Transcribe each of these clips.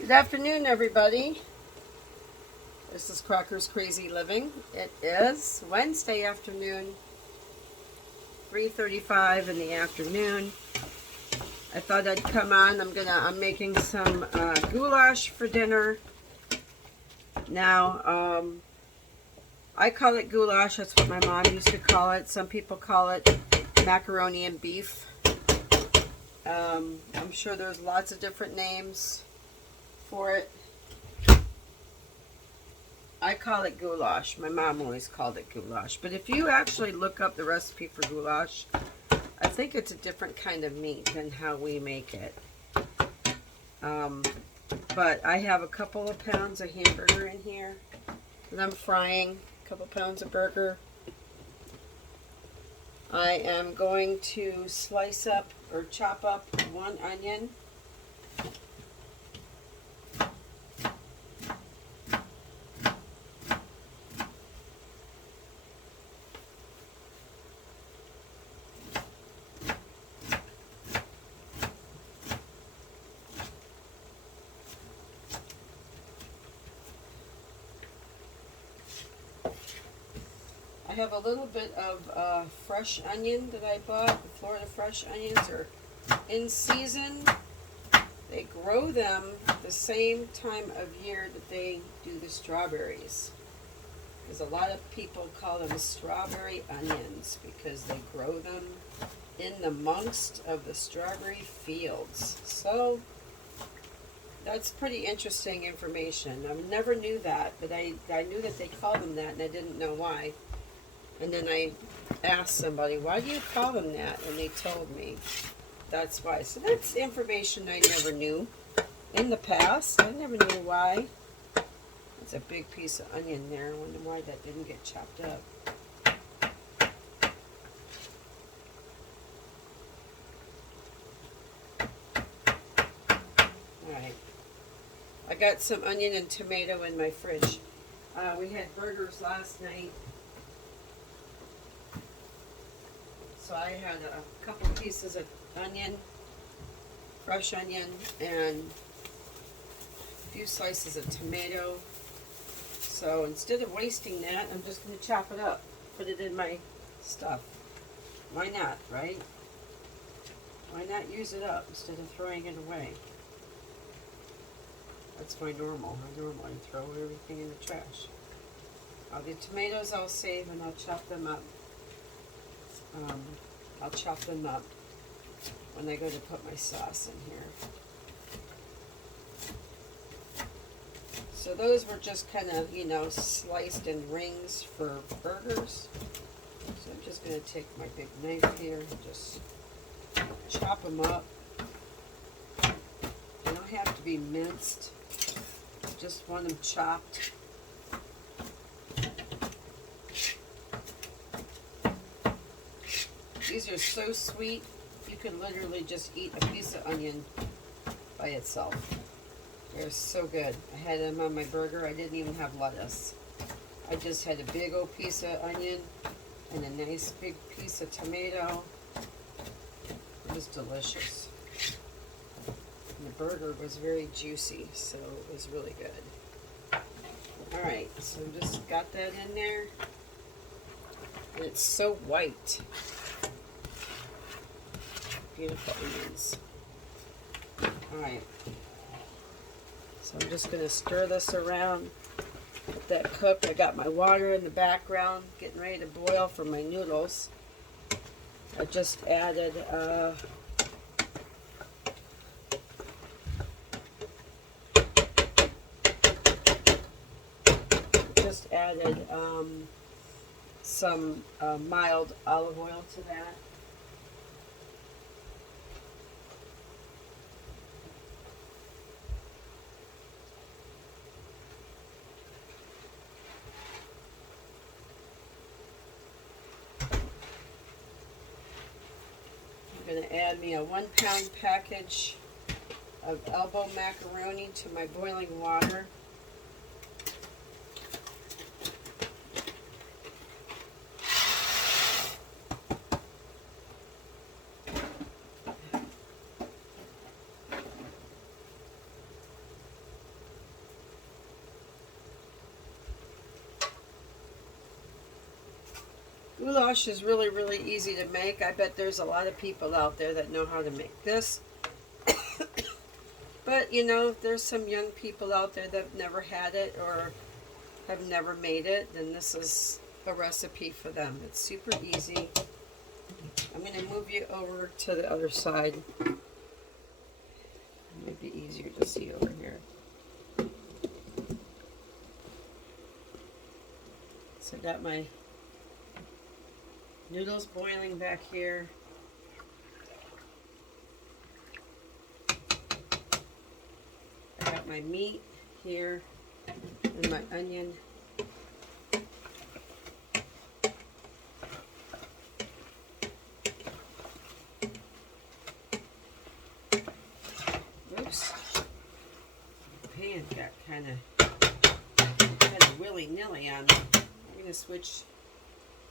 Good afternoon, everybody. This is Crocker's Crazy Living. It is Wednesday afternoon, 3:35 in the afternoon. I thought I'd come on. I'm making some goulash for dinner. Now, I call it goulash. That's what my mom used to call it. Some people call it macaroni and beef. I'm sure there's lots of different names for it. I call it goulash. My mom always called it goulash. But if you actually look up the recipe for goulash, I think it's a different kind of meat than how we make it. But I have a couple of pounds of hamburger in here that I'm frying. A couple pounds of burger. I am going to slice up or chop up one onion. I have a little bit of fresh onion that I bought. The Florida fresh onions are in season. They grow them the same time of year that they do the strawberries. Because a lot of people call them strawberry onions because they grow them in the amongst of the strawberry fields. So that's pretty interesting information. I never knew that, but I knew that they call them that and I didn't know why. And then I asked somebody, why do you call them that? And they told me that's why. So that's information I never knew in the past. I never knew why. It's a big piece of onion there. I wonder why that didn't get chopped up. Alright. I got some onion and tomato in my fridge. We had burgers last night. So I had a couple pieces of onion, fresh onion, and a few slices of tomato. So instead of wasting that, I'm just going to chop it up, put it in my stuff. Why not, right? Why not use it up instead of throwing it away? That's my normal. I normally throw everything in the trash. All the tomatoes I'll save and I'll chop them up. I'll chop them up when I go to put my sauce in here. So those were just kind of, sliced in rings for burgers. So I'm just going to take my big knife here and just chop them up. They don't have to be minced. I just want them chopped. These are so sweet, you can literally just eat a piece of onion by itself. They're so good. I had them on my burger. I didn't even have lettuce. I just had a big old piece of onion and a nice big piece of tomato. It was delicious. And the burger was very juicy, so it was really good. Alright, so just got that in there. And it's so white. Beautiful onions. Alright. So I'm just going to stir this around. Let that cook. I got my water in the background getting ready to boil for my noodles. I just added some mild olive oil to that. I'm going to add me a 1 pound package of elbow macaroni to my boiling water. Goulash is really, really easy to make. I bet there's a lot of people out there that know how to make this. But, you know, if there's some young people out there that have never had it or have never made it, then this is a recipe for them. It's super easy. I'm going to move you over to the other side. It might be easier to see over here. So I got my noodles boiling back here. I got my meat here and my onion. Oops. The pan got kind of willy-nilly on me. I'm going to switch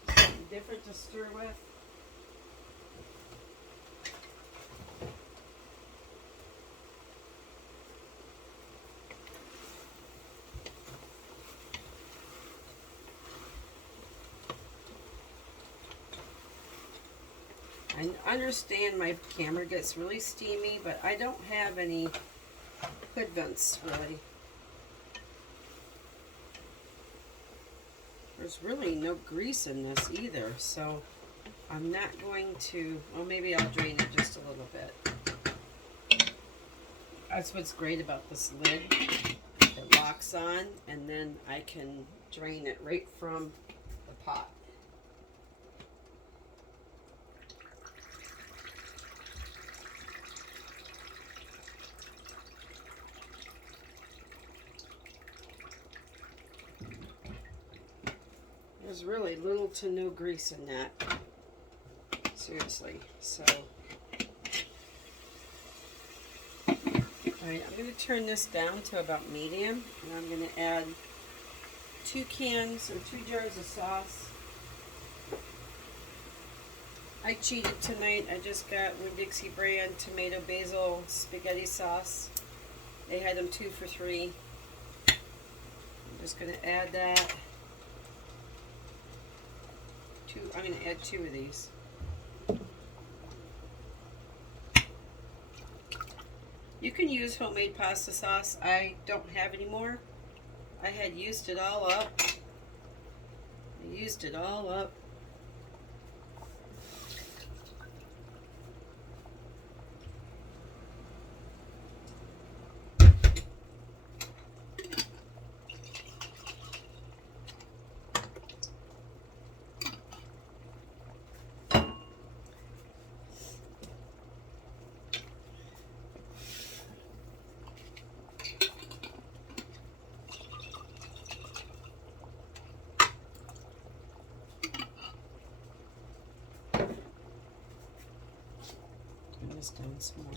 something different to stir with. I understand my camera gets really steamy, but I don't have any hood vents really. There's really no grease in this either, so I'm not going to, well, maybe I'll drain it just a little bit. That's what's great about this lid. It locks on, and then I can drain it right from the pot. There's really little to no grease in that. Seriously. So, alright, I'm going to turn this down to about medium. And I'm going to add 2 cans or 2 jars of sauce. I cheated tonight. I just got Winn-Dixie brand tomato basil spaghetti sauce. They had them 2 for $3. I'm just going to add that. I'm going to add 2 of these. You can use homemade pasta sauce. I don't have any more. I had used it all up. I used it all up. This down some more.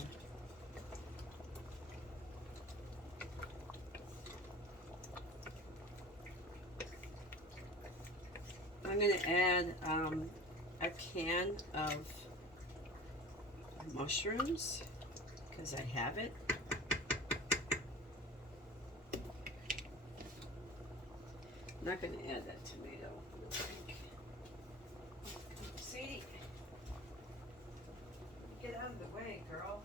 I'm going to add a can of mushrooms because I have it. I'm not going to add that tomato. See? Get out of the way, girl.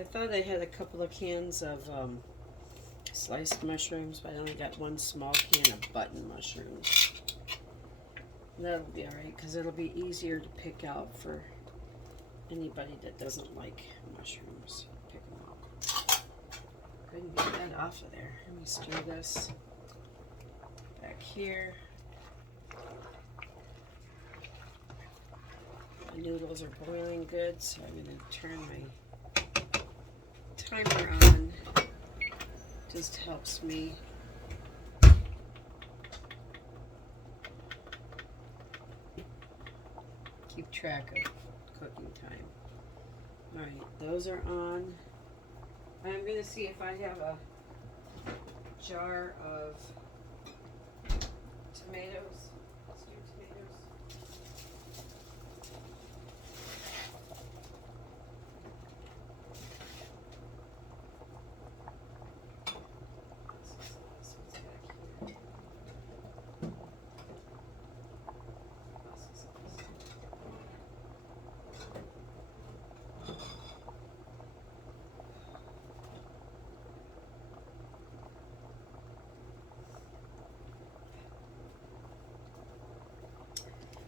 I thought I had a couple of cans of sliced mushrooms, but I only got 1 small can of button mushrooms. That'll be alright, because it'll be easier to pick out for anybody that doesn't like mushrooms. Pick them out. Couldn't get that off of there. Let me stir this back here. The noodles are boiling good, so I'm going to turn my timer on just helps me keep track of cooking time. Alright, those are on. I'm going to see if I have a jar of tomatoes, stewed tomatoes.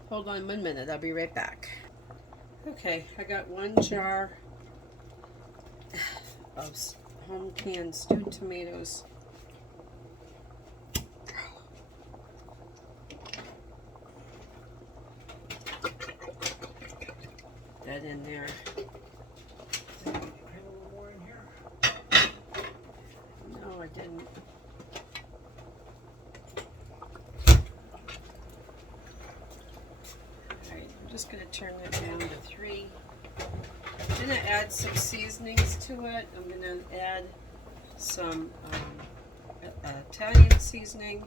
Hold on 1 minute, I'll be right back. Okay, I got 1 jar of home canned stewed tomatoes. That in there. Have a little more in here? No, I didn't. I'm just going to turn that down to 3. I'm going to add some seasonings to it. I'm going to add some Italian seasoning,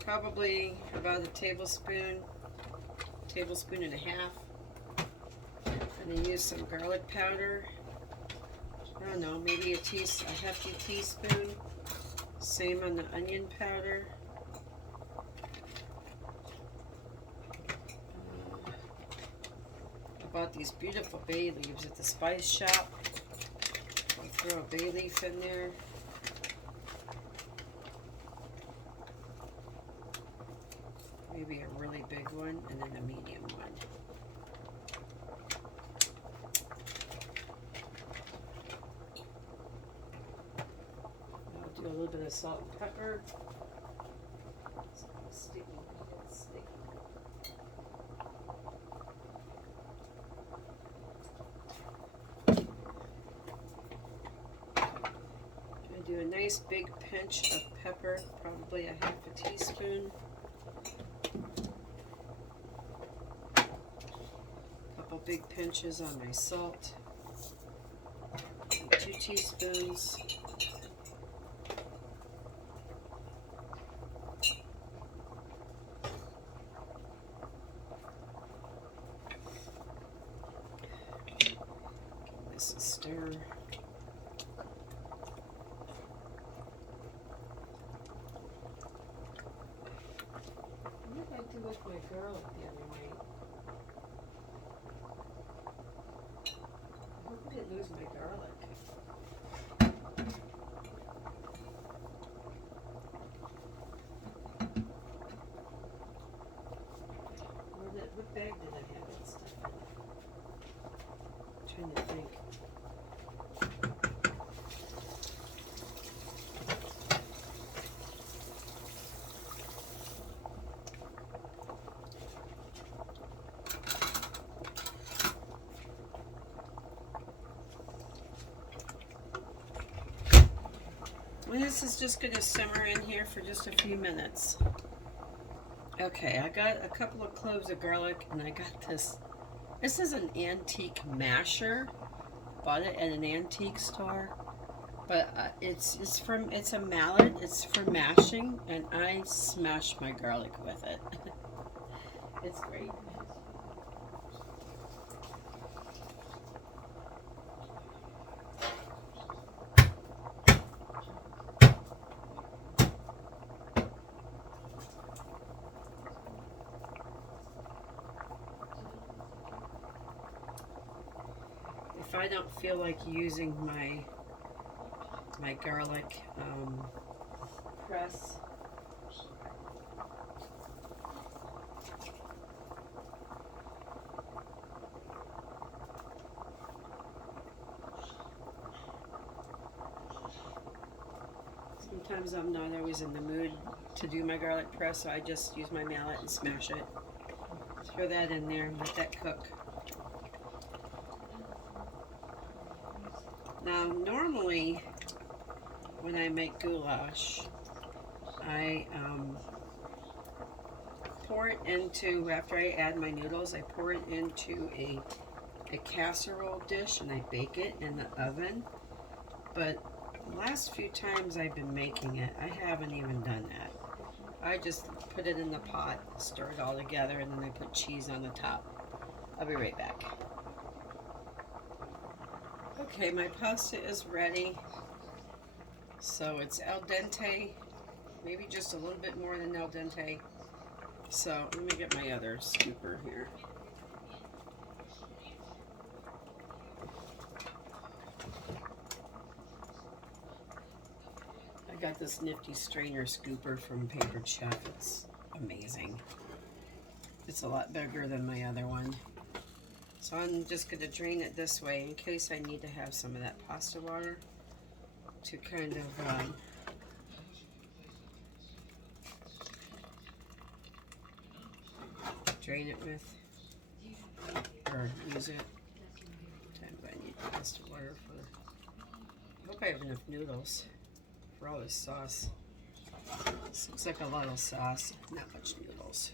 probably about a tablespoon and a half. I'm going to use some garlic powder. I don't know, maybe a hefty teaspoon. Same on the onion powder. I bought these beautiful bay leaves at the spice shop. I'll throw a bay leaf in there. Maybe a really big one and then a medium one. I'll do a little bit of salt and pepper. It's sticky. It's sticky. Do a nice big pinch of pepper, probably a half a teaspoon. A couple big pinches on my salt. 2 teaspoons. Give this a stir. What did I do with my garlic the other night? I hope I didn't lose my garlic. What bag did I have that stuff in? I'm trying to think. Well, this is just going to simmer in here for just a few minutes. Okay, I got a couple of cloves of garlic, and I got this. This is an antique masher. Bought it at an antique store, but it's a mallet. It's for mashing, and I smash my garlic with it. It's great. If I don't feel like using my garlic press, sometimes I'm not always in the mood to do my garlic press, so I just use my mallet and smash it. Throw that in there and let that cook. Now, normally when I make goulash, I pour it into, after I add my noodles, I pour it into a casserole dish and I bake it in the oven. But the last few times I've been making it, I haven't even done that. I just put it in the pot, stir it all together, and then I put cheese on the top. I'll be right back. Okay, my pasta is ready. So it's al dente, maybe just a little bit more than al dente. So let me get my other scooper here. I got this nifty strainer scooper from Paper Chef. It's amazing. It's a lot bigger than my other one. So I'm just going to drain it this way in case I need to have some of that pasta water to kind of drain it with, or use it. Sometimes I need pasta water for, I hope I have enough noodles for all this sauce. This looks like a lot of sauce, not much noodles.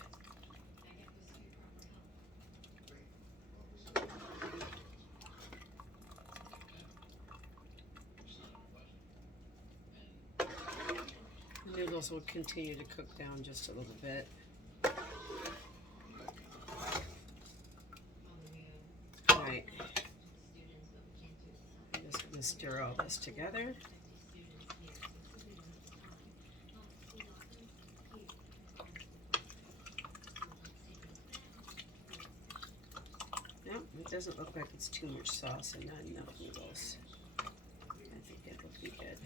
The noodles will continue to cook down just a little bit. Alright, I'm just going to stir all this together. Nope, it doesn't look like it's too much sauce and not enough noodles. I think it'll be good.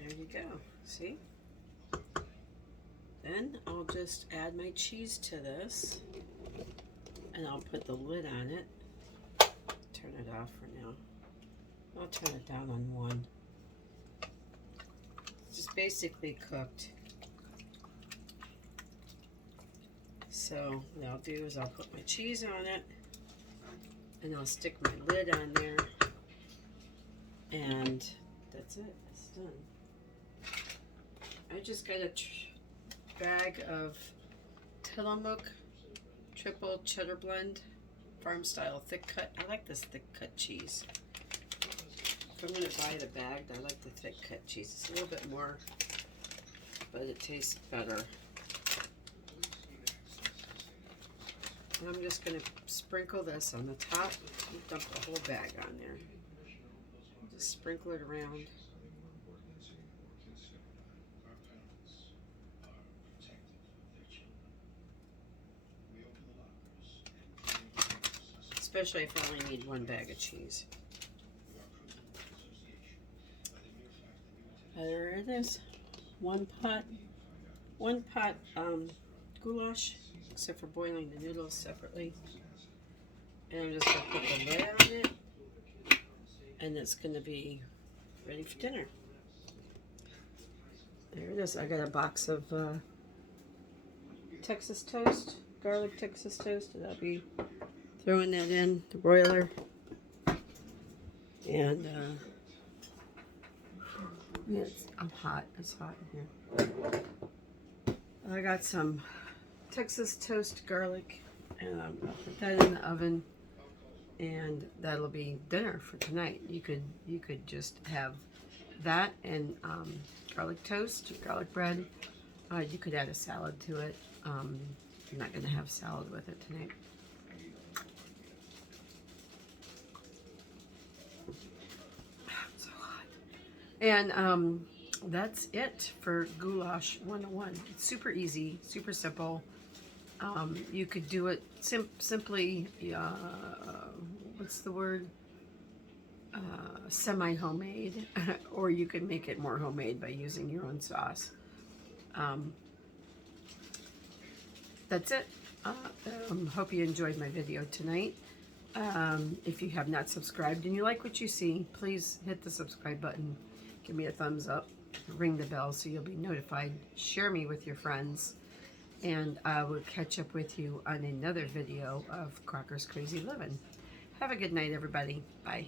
There you go, see? Then I'll just add my cheese to this, and I'll put the lid on it. Turn it off for now. I'll turn it down on 1. It's just basically cooked. So what I'll do is I'll put my cheese on it, and I'll stick my lid on there, and that's it. It's done. I just got a bag of Tillamook triple cheddar blend, farm style thick cut. I like this thick cut cheese. If I'm going to buy the bag, I like the thick cut cheese. It's a little bit more, but it tastes better. And I'm just going to sprinkle this on the top. Dump the whole bag on there. Just sprinkle it around. Especially if I only need 1 bag of cheese. There it is. One pot goulash, except for boiling the noodles separately. And I'm just going to put the lid on it, and it's going to be ready for dinner. There it is. I got a box of Texas toast, garlic Texas toast, and I'll be throwing that in the broiler. And I'm hot. It's hot in here. I got some Texas toast garlic, and I'm gonna put that in the oven, and that'll be dinner for tonight. You could just have that and garlic toast, garlic bread. You could add a salad to it. I'm not gonna have salad with it tonight. So hot. And that's it for Goulash 101. It's super easy, super simple. You could do it simply, what's the word? Semi-homemade, or you can make it more homemade by using your own sauce. That's it. Hope you enjoyed my video tonight. If you have not subscribed and you like what you see, please hit the subscribe button. Give me a thumbs up. Ring the bell so you'll be notified. Share me with your friends. And I will catch up with you on another video of Crocker's Crazy Living. Have a good night, everybody. Bye.